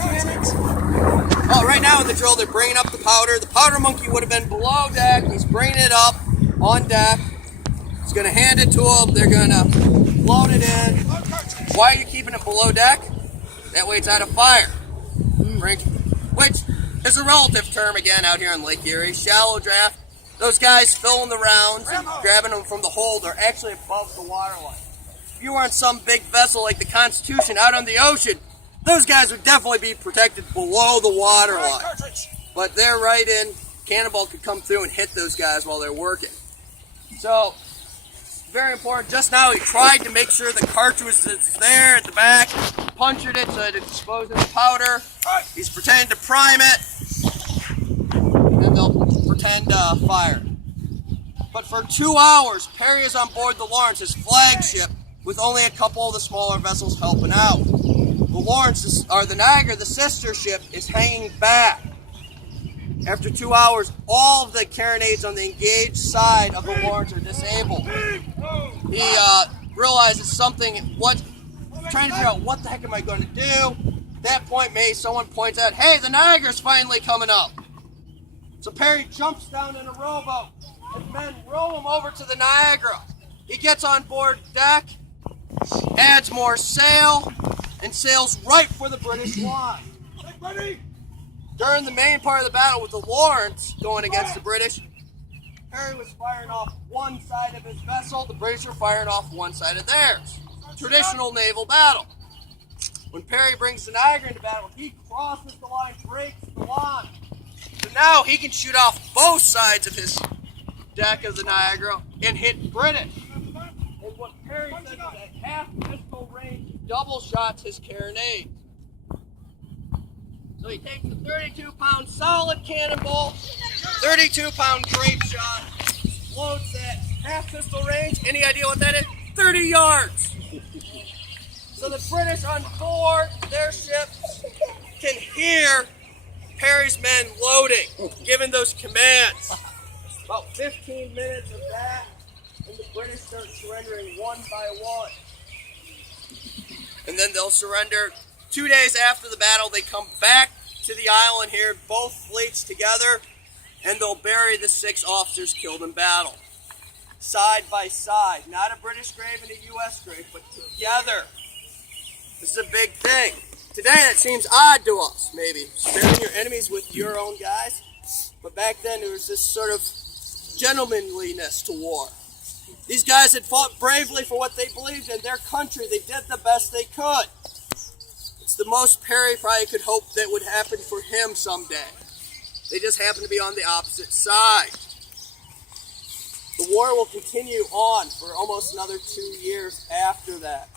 Oh, right now in the drill, they're bringing up the powder. The powder monkey would have been below deck. He's bringing it up on deck. He's going to hand it to him. They're going to load it in. Why are you keeping it below deck? That way it's out of fire. Which is a relative term, again, out here on Lake Erie. Shallow draft. Those guys filling the rounds and grabbing them from the hold are actually above the water line. If you were on some big vessel like the Constitution out on the ocean, those guys would definitely be protected below the water line. But they're right in. Cannonball could come through and hit those guys while they're working. So, very important. Just now he tried to make sure the cartridge was there at the back, punctured it so it exposed the powder. He's pretending to prime it, and then they'll pretend fire. But for 2 hours, Perry is on board the Lawrence, his flagship, with only a couple of the smaller vessels helping out. The Lawrence, or the Niagara, the sister ship, is hanging back. After 2 hours, all of the cannonades on the engaged side of the Lawrence are disabled. He realizes something, trying to figure out what the heck am I going to do. At that point, someone points out, hey, the Niagara's finally coming up. So Perry jumps down in a rowboat. His men row him over to the Niagara. He gets on board deck, adds more sail, and sails right for the British line. During the main part of the battle with the Lawrence going against the British, Perry was firing off one side of his vessel, the British were firing off one side of theirs. Traditional naval battle. When Perry brings the Niagara into battle, he crosses the line, breaks the line. So now he can shoot off both sides of his deck of the Niagara and hit British. And what Perry says is at half pistol range, he double shots his carronade. So he takes the 32-pound solid cannonball, 32-pound grape shot, loads that half pistol range. Any idea what that is? 30 yards. So the British on board their ships can hear Perry's men loading, giving those commands. About 15 minutes of that, and the British start surrendering one by one. And then they'll surrender. 2 days after the battle, they come back to the island here, both fleets together, and they'll bury the 6 officers killed in battle. Side by side. Not a British grave and a U.S. grave, but together. This is a big thing. Today, that seems odd to us, maybe. Sparing your enemies with your own guys. But back then, there was this sort of gentlemanliness to war. These guys had fought bravely for what they believed in, their country. They did the best they could. It's the most Perry probably could hope that would happen for him someday. They just happen to be on the opposite side. The war will continue on for almost another 2 years after that.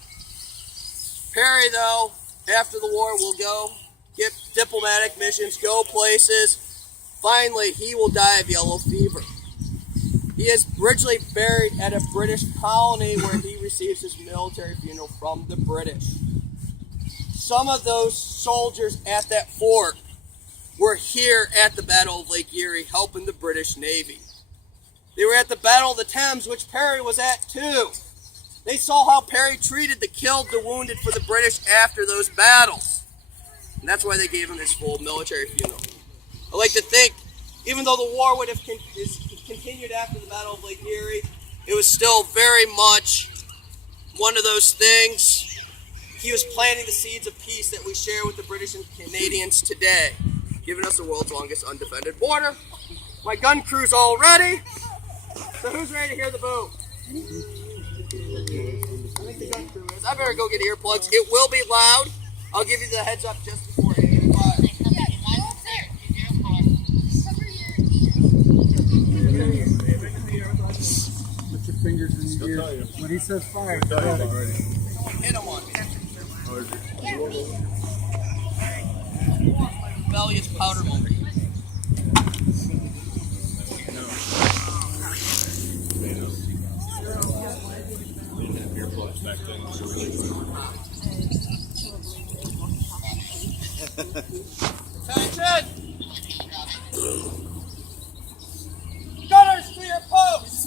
Perry, though, after the war will go get diplomatic missions, go places. Finally, he will die of yellow fever. He is originally buried at a British colony where he receives his military funeral from the British. Some of those soldiers at that fort were here at the Battle of Lake Erie helping the British Navy. They were at the Battle of the Thames, which Perry was at too. They saw how Perry treated the killed, the wounded for the British after those battles. And that's why they gave him his full military funeral. I like to think, even though the war would have continued after the Battle of Lake Erie, it was still very much one of those things. He was planting the seeds of peace that we share with the British and Canadians today, giving us the world's longest undefended border. My gun crew's all ready. So who's ready to hear the boom? I think the gun crew is. I better go get earplugs. It will be loud. I'll give you the heads up just before it gets fire. Put your fingers in your ear. When he says fire, Hit him on. Rebellious powder monkey. Attention! Gunners to your posts!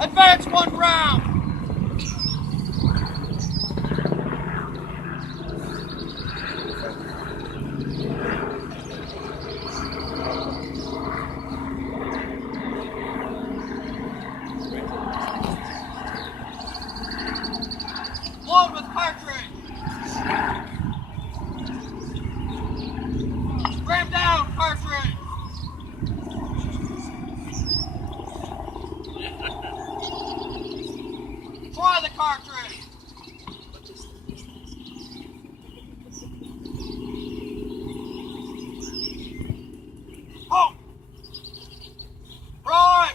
Advance 1 round. Load with cartridge. Ram down cartridge. Try the cartridge. Oh! Prime!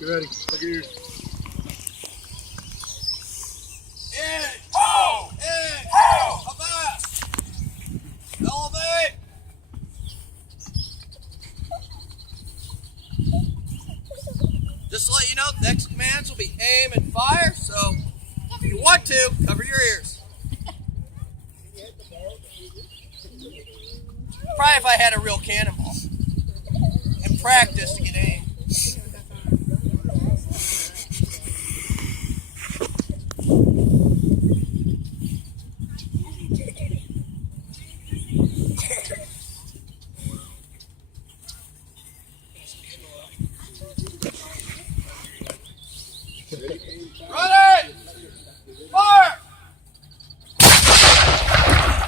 Get ready. Look at yours. In! Oh! In! Oh! Avast! Elevate! Just to let you know, the next commands will be aim and fire, so if you want to, cover your ears. Probably if I had a real cannonball and practice to get aim. Ready! Fire!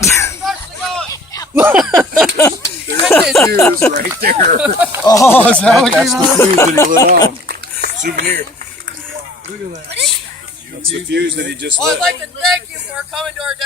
Starts the gun! There's the fuse right there. Oh, is that what That's came the out? fuse that he lit on. Souvenir. Look at that. That's the fuse that he just Well, I'd lit. like to thank you for coming to our